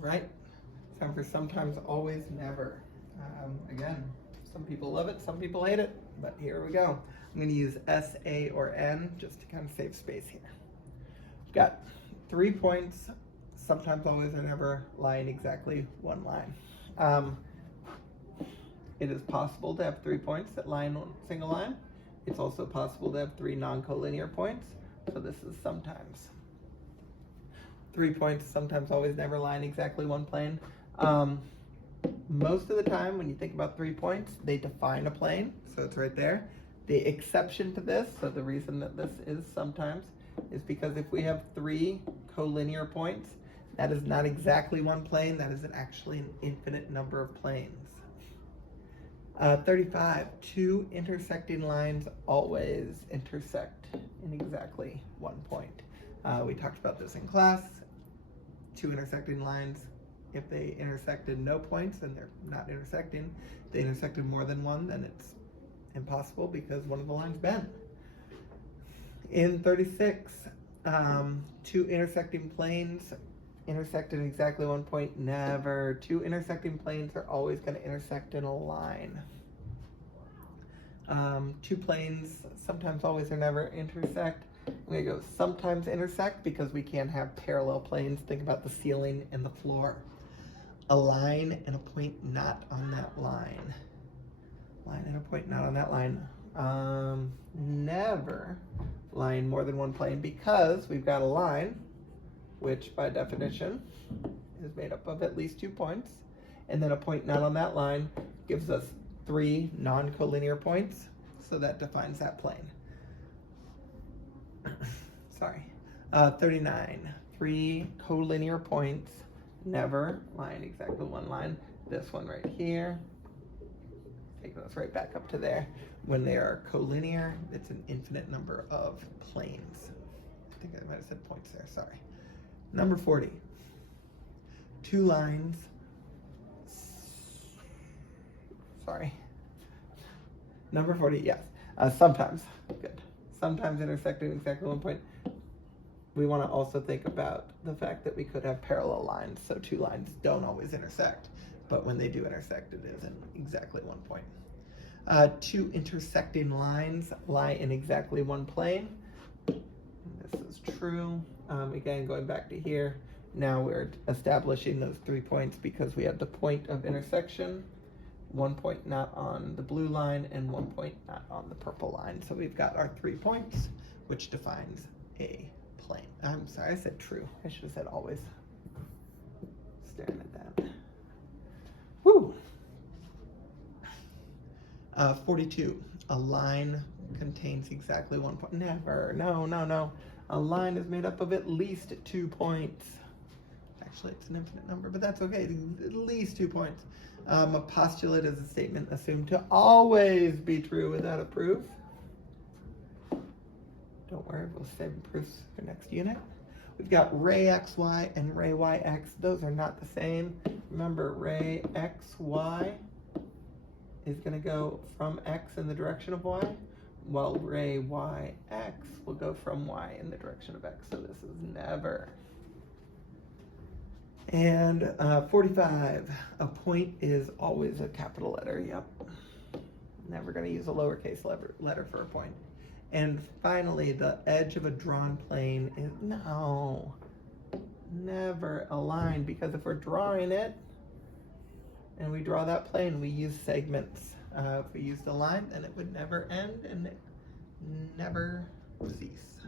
Right? Time for sometimes, always, never. Again, some people love it, some people hate it, but here we go. I'm going to use S, A, or N just to kind of save space here. We've got 3 points, sometimes, always, or never, lie in exactly one line. It is possible to have 3 points that lie in one single line. It's also possible to have 3 non-collinear points, so this is sometimes. 3 points, sometimes, always, never lie in exactly one plane. Most of the time when you think about 3 points, they define a plane, so it's right there. The exception to this, so the reason that this is sometimes, is because if we have 3 collinear points, that is not exactly one plane, that is actually an infinite number of planes. 35, 2 intersecting lines always intersect in exactly one point. We talked about this in class. 2 intersecting lines, if they intersected no points, then they're not intersecting. If they intersected more than one, then it's impossible because one of the lines bent. In 36, 2 intersecting planes intersected exactly one point, never. 2 intersecting planes are always going to intersect in a line. 2 planes, sometimes, always, or never intersect. I'm going to go sometimes intersect because we can't have parallel planes. Think about the ceiling and the floor. A line and a point not on that line. Line and a point not on that line. Never lie in more than one plane because we've got a line, which by definition is made up of at least 2 points, and then a point not on that line gives us 3 non-collinear points, so that defines that plane. Sorry. 39, 3 collinear points never lie in exactly one line. This one right here, taking us right back up to there. When they are collinear, it's an infinite number of planes. I think I might have said points there, sorry. Number 40, 2 lines, sorry. Number 40, yes, sometimes, good. Sometimes intersecting exactly one point. We want to also think about the fact that we could have parallel lines, so 2 lines don't always intersect, but when they do intersect, it is in exactly one point. 2 intersecting lines lie in exactly one plane. This is true. Again, going back to here, now we're establishing those 3 points because we have the point of intersection, 1 point not on the blue line, and 1 point not on the purple line. So we've got our 3 points, which defines a plane. I'm sorry, I said true. I should have said always. Staring at that. Woo! 42. A line contains exactly 1 point. Never. No. A line is made up of at least 2 points. Actually, it's an infinite number, but that's okay. At least 2 points. A postulate is a statement assumed to always be true without a proof. Don't worry, we'll save the proofs for next unit. We've got ray xy and ray yx. Those are not the same. Remember, ray xy is going to go from x in the direction of y, while ray yx will go from y in the direction of x. So this is never. And 45, a point is always a capital letter. Yep. Never going to use a lowercase letter for a point. And finally, the edge of a drawn plane is never a line, because if we're drawing it and we draw that plane, we use segments. If we used a line, then it would never end and it never cease.